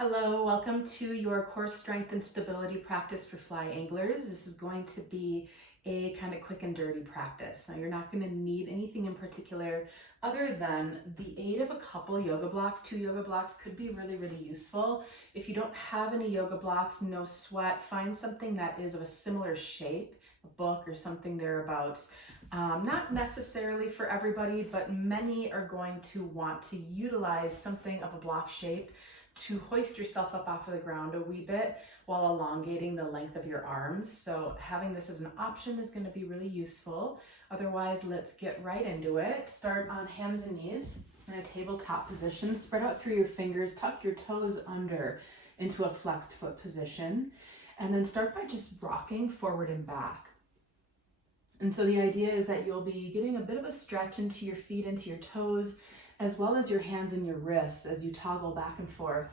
Hello, welcome to your core strength and stability practice for fly anglers. This is going to be a kind of quick and dirty practice. Now you're not going to need anything in particular other than the aid of a couple yoga blocks. 2 yoga blocks could be really useful. If you don't have any yoga blocks, no sweat, find something that is of a similar shape, a book or something thereabouts. Not necessarily for everybody, but many are going to want to utilize something of a block shape to hoist yourself up off of the ground a wee bit while elongating the length of your arms. So having this as an option is going to be really useful. Otherwise, let's get right into it. Start on hands and knees in a tabletop position. Spread out through your fingers, tuck your toes under into a flexed foot position, and then start by just rocking forward and back. And so the idea is that you'll be getting a bit of a stretch into your feet, into your toes, as well as your hands and your wrists as you toggle back and forth,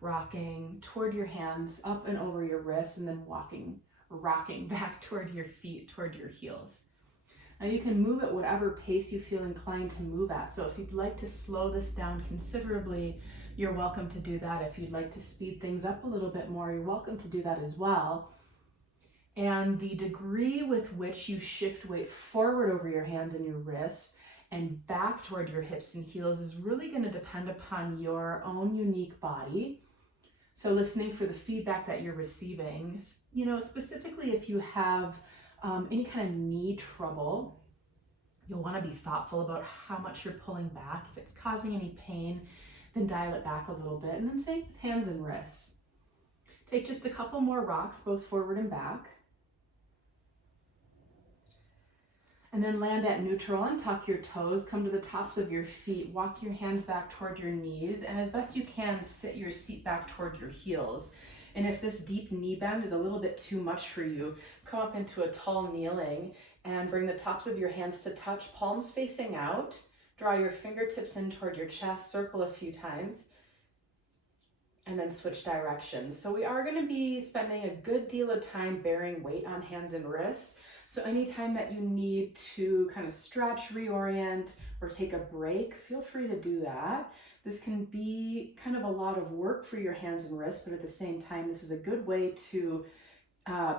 rocking toward your hands, up and over your wrists, and then rocking back toward your feet, toward your heels. Now you can move at whatever pace you feel inclined to move at. So if you'd like to slow this down considerably, you're welcome to do that. If you'd like to speed things up a little bit more, you're welcome to do that as well. And the degree with which you shift weight forward over your hands and your wrists and back toward your hips and heels is really going to depend upon your own unique body. So listening for the feedback that you're receiving, specifically if you have any kind of knee trouble, you'll want to be thoughtful about how much you're pulling back. If it's causing any pain, then dial it back a little bit. And then same with hands and wrists. Take just a couple more rocks, both forward and back. And then land at neutral and tuck your toes, come to the tops of your feet, walk your hands back toward your knees, and as best you can, sit your seat back toward your heels. And if this deep knee bend is a little bit too much for you, come up into a tall kneeling and bring the tops of your hands to touch, palms facing out. Draw your fingertips in toward your chest, circle a few times, and then switch directions. So we are going to be spending a good deal of time bearing weight on hands and wrists. So anytime that you need to kind of stretch, reorient, or take a break, feel free to do that. This can be kind of a lot of work for your hands and wrists, but at the same time, this is a good way to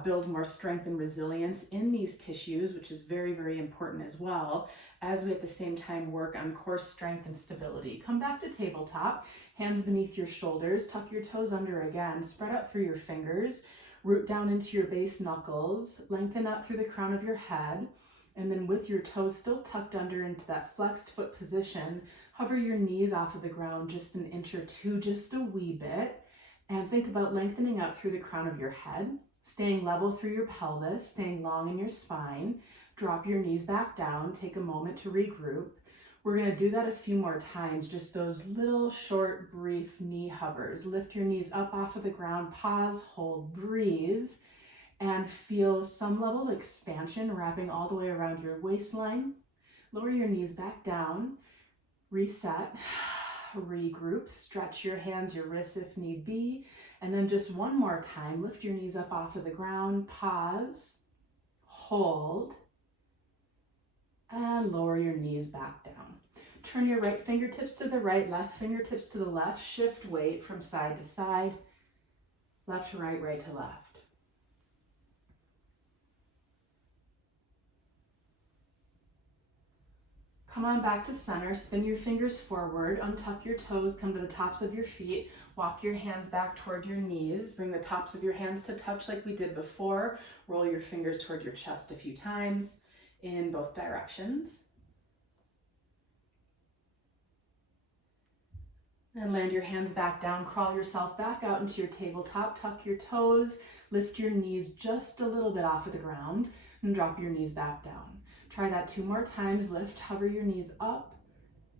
build more strength and resilience in these tissues, which is very important as well, as we at the same time work on core strength and stability. Come back to tabletop, hands beneath your shoulders, tuck your toes under again, spread out through your fingers, root down into your base knuckles, lengthen out through the crown of your head, and then with your toes still tucked under into that flexed foot position, hover your knees off of the ground just an inch or two, just a wee bit, and think about lengthening out through the crown of your head, staying level through your pelvis, staying long in your spine. Drop your knees back down, take a moment to regroup. We're going to do that a few more times, just those little short, brief knee hovers. Lift your knees up off of the ground, pause, hold, breathe, and feel some level of expansion wrapping all the way around your waistline. Lower your knees back down, reset, regroup, stretch your hands, your wrists if need be, and then just one more time, lift your knees up off of the ground, pause, hold, and lower your knees back down. Turn your right fingertips to the right, left fingertips to the left. Shift weight from side to side, left to right, right to left. Come on back to center, spin your fingers forward, untuck your toes, come to the tops of your feet, walk your hands back toward your knees, bring the tops of your hands to touch like we did before, roll your fingers toward your chest a few times in both directions. And land your hands back down, crawl yourself back out into your tabletop, tuck your toes, lift your knees just a little bit off of the ground, and drop your knees back down. Try that 2 more times, lift, hover your knees up,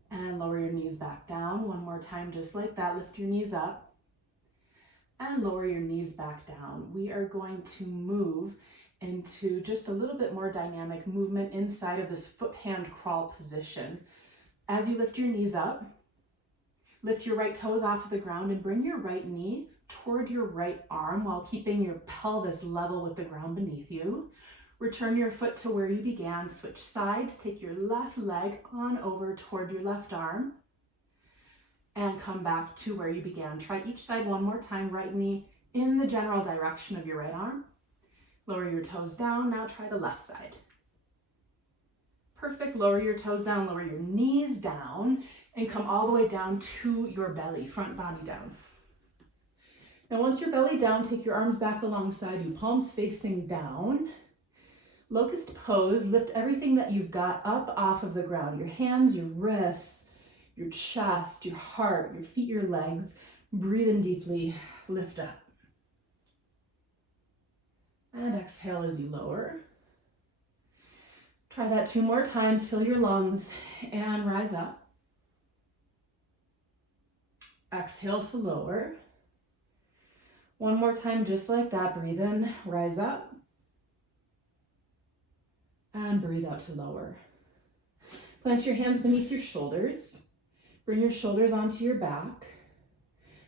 and lower your knees back down. 1 more time, just like that, lift your knees up, and lower your knees back down. We are going to move into just a little bit more dynamic movement inside of this foot-hand crawl position. As you lift your knees up, lift your right toes off of the ground and bring your right knee toward your right arm while keeping your pelvis level with the ground beneath you. Return your foot to where you began, switch sides, take your left leg on over toward your left arm, and come back to where you began. Try each side one more time. Right knee in the general direction of your right arm. Lower your toes down. Now try the left side. Perfect. Lower your toes down, lower your knees down, and come all the way down to your belly, front body down. Now once your belly down, take your arms back alongside you, palms facing down. Locust pose, lift everything that you've got up off of the ground. Your hands, your wrists, your chest, your heart, your feet, your legs. Breathe in deeply, lift up. And exhale as you lower. Try that 2 more times, fill your lungs, and rise up. Exhale to lower. 1 more time, just like that, breathe in, rise up. And breathe out to lower. Plant your hands beneath your shoulders. Bring your shoulders onto your back.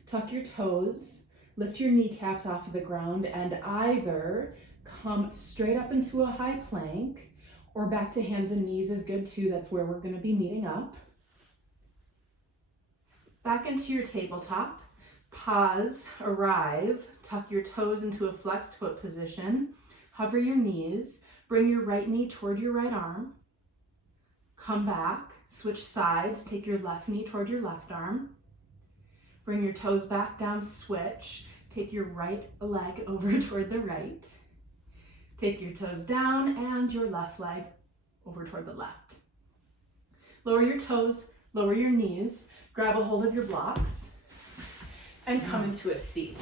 Tuck your toes. Lift your kneecaps off of the ground and either come straight up into a high plank or back to hands and knees is good too. That's where we're going to be meeting up. Back into your tabletop. Pause, arrive, tuck your toes into a flexed foot position. Hover your knees. Bring your right knee toward your right arm. Come back, switch sides, take your left knee toward your left arm. Bring your toes back down, switch. Take your right leg over toward the right. Take your toes down and your left leg over toward the left. Lower your toes, lower your knees, grab a hold of your blocks, and come into a seat.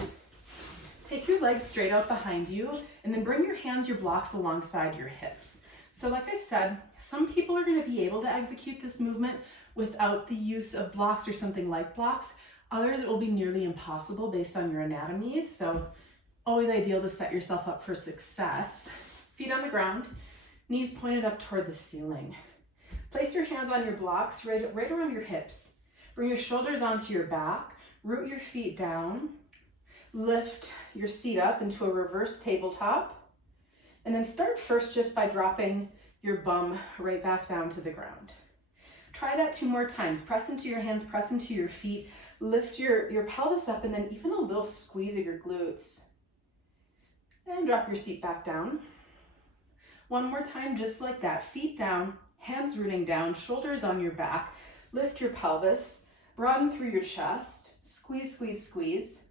Take your legs straight out behind you, and then bring your hands, your blocks alongside your hips. So like I said, some people are going to be able to execute this movement without the use of blocks or something like blocks. Others, it will be nearly impossible based on your anatomy. So always ideal to set yourself up for success. Feet on the ground, knees pointed up toward the ceiling. Place your hands on your blocks right around your hips. Bring your shoulders onto your back, root your feet down. Lift your seat up into a reverse tabletop, and then start first just by dropping your bum right back down to the ground. Try that 2 more times. Press into your hands, press into your feet, lift your pelvis up, and then even a little squeeze of your glutes. And drop your seat back down. 1 more time, just like that. Feet down, hands rooting down, shoulders on your back. Lift your pelvis, broaden through your chest, squeeze, squeeze, squeeze.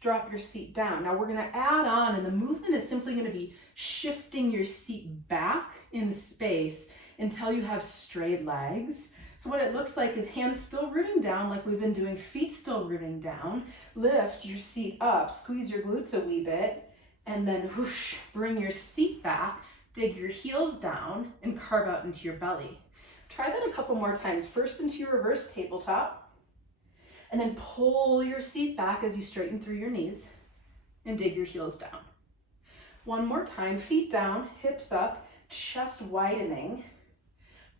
Drop your seat down. Now we're going to add on, and the movement is simply going to be shifting your seat back in space until you have straight legs. So what it looks like is hands still rooting down like we've been doing, feet still rooting down. Lift your seat up, squeeze your glutes a wee bit, and then whoosh, bring your seat back, dig your heels down, and carve out into your belly. Try that a couple more times. First into your reverse tabletop. And then pull your seat back as you straighten through your knees and dig your heels down. 1 more time, feet down, hips up, chest widening.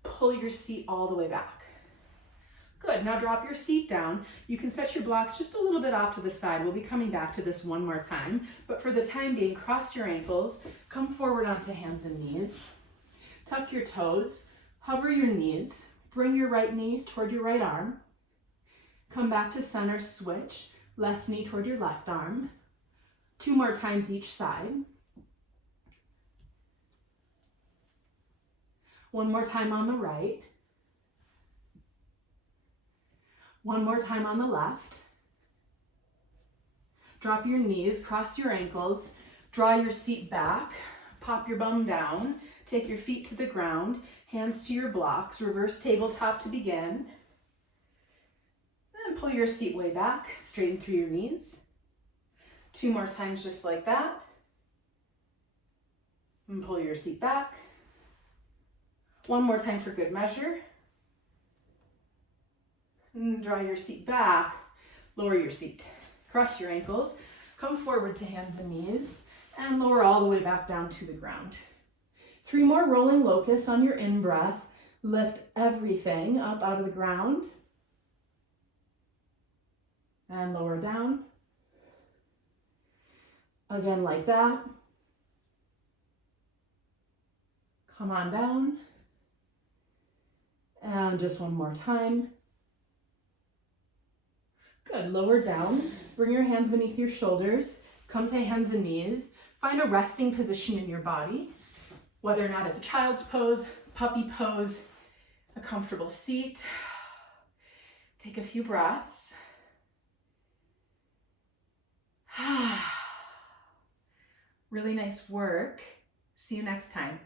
Pull your seat all the way back. Good, now drop your seat down. You can set your blocks just a little bit off to the side. We'll be coming back to this 1 more time, but for the time being, cross your ankles, come forward onto hands and knees. Tuck your toes, hover your knees, bring your right knee toward your right arm. Come back to center, switch, left knee toward your left arm. 2 more times each side. 1 more time on the right. 1 more time on the left. Drop your knees, cross your ankles, draw your seat back, pop your bum down, take your feet to the ground, hands to your blocks, reverse tabletop to begin. And pull your seat way back, straighten through your knees. 2 more times just like that. And pull your seat back. 1 more time for good measure. And draw your seat back, lower your seat. Cross your ankles, come forward to hands and knees, and lower all the way back down to the ground. 3 more rolling locusts on your in-breath. Lift everything up out of the ground. And lower down. Again like that. Come on down. And just 1 more time. Good, lower down. Bring your hands beneath your shoulders. Come to hands and knees. Find a resting position in your body, whether or not it's a child's pose, puppy pose, a comfortable seat. Take a few breaths. Really nice work. See you next time.